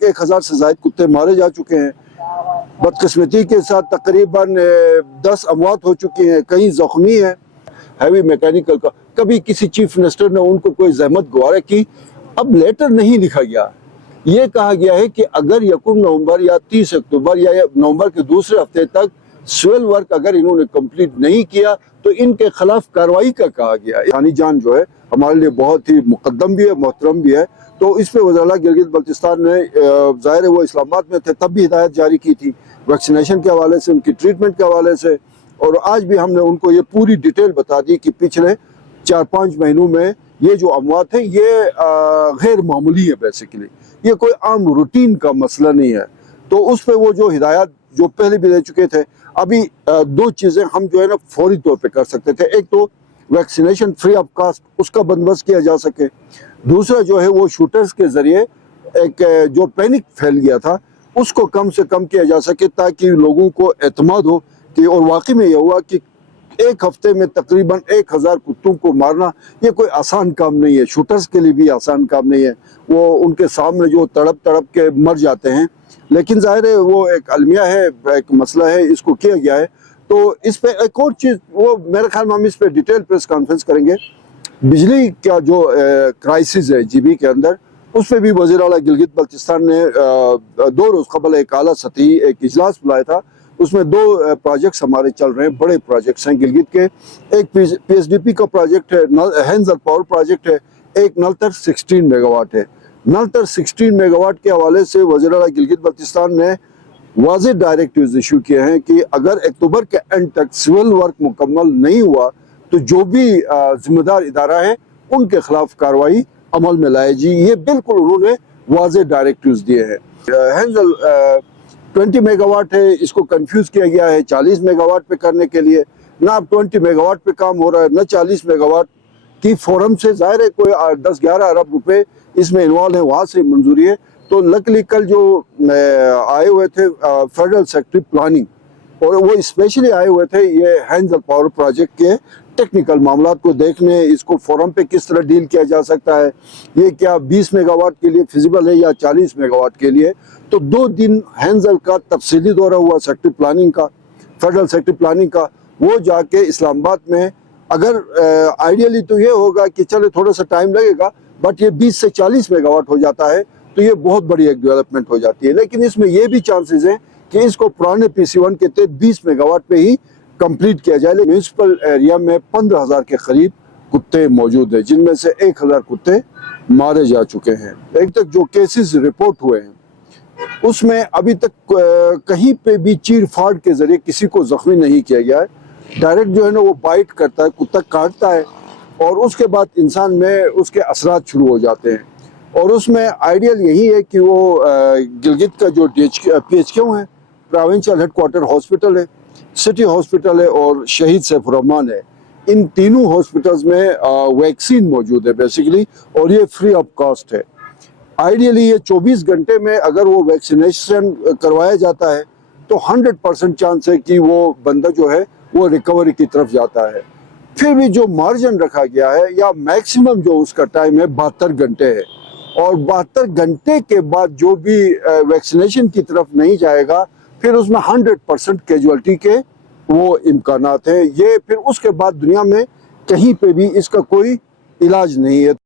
1000 سے زائد کتے مارے جا چکے ہیں. بدقسمتی کے ساتھ تقریباً 10 اموات ہو چکی ہیں, کئی زخمی ہیں. ہیوی میکینیکل کا کبھی کسی چیف منسٹر نے ان کو کوئی زحمت گوارا کی. اب لیٹر نہیں لکھا گیا, یہ کہا گیا ہے کہ اگر 1 نومبر یا 30 اکتوبر یا نومبر کے دوسرے ہفتے تک سول ورک اگر انہوں نے کمپلیٹ نہیں کیا تو ان کے خلاف کارروائی کا کہا گیا. انسانی جان جو ہے ہمارے لیے بہت ہی مقدم بھی ہے, محترم بھی ہے. تو اس پہ وزیر اعلیٰ گلگت بلتستان نے ظاہر ہے وہ اسلام آباد میں تھے تب بھی ہدایت جاری کی تھی ویکسینیشن کے حوالے سے, ان کی ٹریٹمنٹ کے حوالے سے. اور آج بھی ہم نے ان کو یہ پوری ڈیٹیل بتا دی کہ پچھلے 4-5 مہینوں میں یہ جو اموات ہیں یہ غیر معمولی ہے. بیسیکلی یہ کوئی عام روٹین کا مسئلہ نہیں ہے. تو اس پہ وہ جو ہدایات جو پہلے بھی دے چکے تھے, ابھی 2 چیزیں ہم جو ہے نا فوری طور پہ کر سکتے تھے. ایک تو ویکسینیشن فری آف کاسٹ اس کا بندوبست کیا جا سکے. دوسرا جو ہے وہ شوٹرز کے ذریعے ایک جو پینک پھیل گیا تھا اس کو کم سے کم کیا جا سکے تاکہ لوگوں کو اعتماد ہو کہ, اور واقعی میں یہ ہوا کہ ایک ہفتے میں تقریباً 1000 کتوں کو مارنا یہ کوئی آسان کام نہیں ہے. شوٹرز کے لیے بھی آسان کام نہیں ہے. وہ ان کے سامنے جو تڑپ کے مر جاتے ہیں, لیکن ظاہر ہے وہ ایک المیہ ہے, ایک مسئلہ ہے, اس کو کیا گیا ہے. تو اس پہ ایک اور چیز وہ میرے خیال میں ہم اس پہ ڈیٹیل پریس کانفرنس کریں گے. بجلی کا جو کرائسس ہے جی بی کے اندر, اس پہ بھی وزیر اعلیٰ گلگت بلتستان نے 2 روز قبل ایک اعلیٰ سطحی ایک اجلاس بلایا تھا. اس میں 2 پروجیکٹس ہمارے چل رہے ہیں, بڑے پروجیکٹس ہیں گلگت کے. ایک پی ایس ڈی پی کا پروجیکٹ ہے, ہینزل پاور پروجیکٹ ہے. ایک نلتر 16 میگا واٹ ہے. نلتر 16 میگا واٹ کے حوالے سے وزیر اعلیٰ گلگت بلتستان نے واضح ڈائریکٹیوز ایشو کیے ہیں کہ اگر اکتوبر کے اینڈ تک سول ورک مکمل نہیں ہوا تو جو بھی ذمہ دار ادارہ ہے ان کے خلاف کارروائی عمل میں لائے جی. یہ بالکل انہوں نے واضح ڈائریکٹیوز دیے ہیں. ہینزل 20 میگا واٹ ہے, اس کو کنفیوز کیا گیا ہے 40 میگا واٹ پہ کرنے کے لیے. نہ اب 20 میگا واٹ پہ کام ہو رہا ہے نہ 40 میگا واٹ کی فورم سے. ظاہر ہے کوئی 10-11 ارب روپے اس میں انوالو ہیں, وہاں سے منظوری ہے. تو لکلی کل جو آئے ہوئے تھے فیڈرل سیکٹری پلاننگ, اور وہ اسپیشلی آئے ہوئے تھے یہ ہینزل پاور پروجیکٹ کے ٹیکنیکل معاملات کو دیکھنے, اس کو فورم پہ کس طرح ڈیل کیا جا سکتا ہے, یہ کیا 20 میگا واٹ کے لیے فیزیبل ہے یا 40 میگا واٹ کے لیے. تو 2 دن ہینزل کا تفصیلی دورہ ہوا سیکٹری پلاننگ کا, فیڈرل سیکٹری پلاننگ کا. وہ جا کے اسلام آباد میں اگر آئیڈیلی تو یہ ہوگا کہ چلے تھوڑا سا ٹائم لگے گا, بٹ یہ 20 سے 40 میگا واٹ ہو جاتا ہے تو یہ بہت بڑی ایک ڈیولپمنٹ ہو جاتی ہے. لیکن اس میں یہ بھی چانسز ہیں کہ اس کو پرانے PC1 کے تحت 20 میگا واٹ پہ ہی کمپلیٹ کیا جائے. میونسپل ایریا میں 15,000 کے قریب کتے موجود ہیں, جن میں سے 1000 کتے مارے جا چکے ہیں. ایک تک جو کیسز رپورٹ ہوئے ہیں اس میں ابھی تک کہیں پہ بھی چیر پھاڑ کے ذریعے کسی کو زخمی نہیں کیا گیا ہے. ڈائریکٹ جو ہے نا وہ بائٹ کرتا ہے, کتا کاٹتا ہے اور اس کے بعد انسان میں اس کے اثرات شروع ہو جاتے ہیں. اور اس میں آئیڈیل یہی ہے کہ وہ گلگت کا جو PHQ ہے, پروونشل ہیڈ کوارٹر ہاسپٹل ہے, سٹی ہاسپٹل ہے اور شہید سیف الرحمان ہے, ان تینوں ہاسپٹلز میں ویکسین موجود ہے بیسیکلی, اور یہ فری آف کاسٹ ہے. آئیڈیلی یہ 24 گھنٹے میں اگر وہ ویکسینیشن کروایا جاتا ہے تو 100% چانس ہے کہ وہ بندہ جو ہے وہ ریکوری کی طرف جاتا ہے. پھر بھی جو مارجن رکھا گیا ہے یا میکسیمم جو اس کا ٹائم ہے 72 گھنٹے ہے, اور 72 گھنٹے کے بعد جو بھی ویکسینیشن کی طرف نہیں جائے گا پھر اس میں 100% کیجوالٹی کے وہ امکانات ہیں. یہ پھر اس کے بعد دنیا میں کہیں پہ بھی اس کا کوئی علاج نہیں ہے.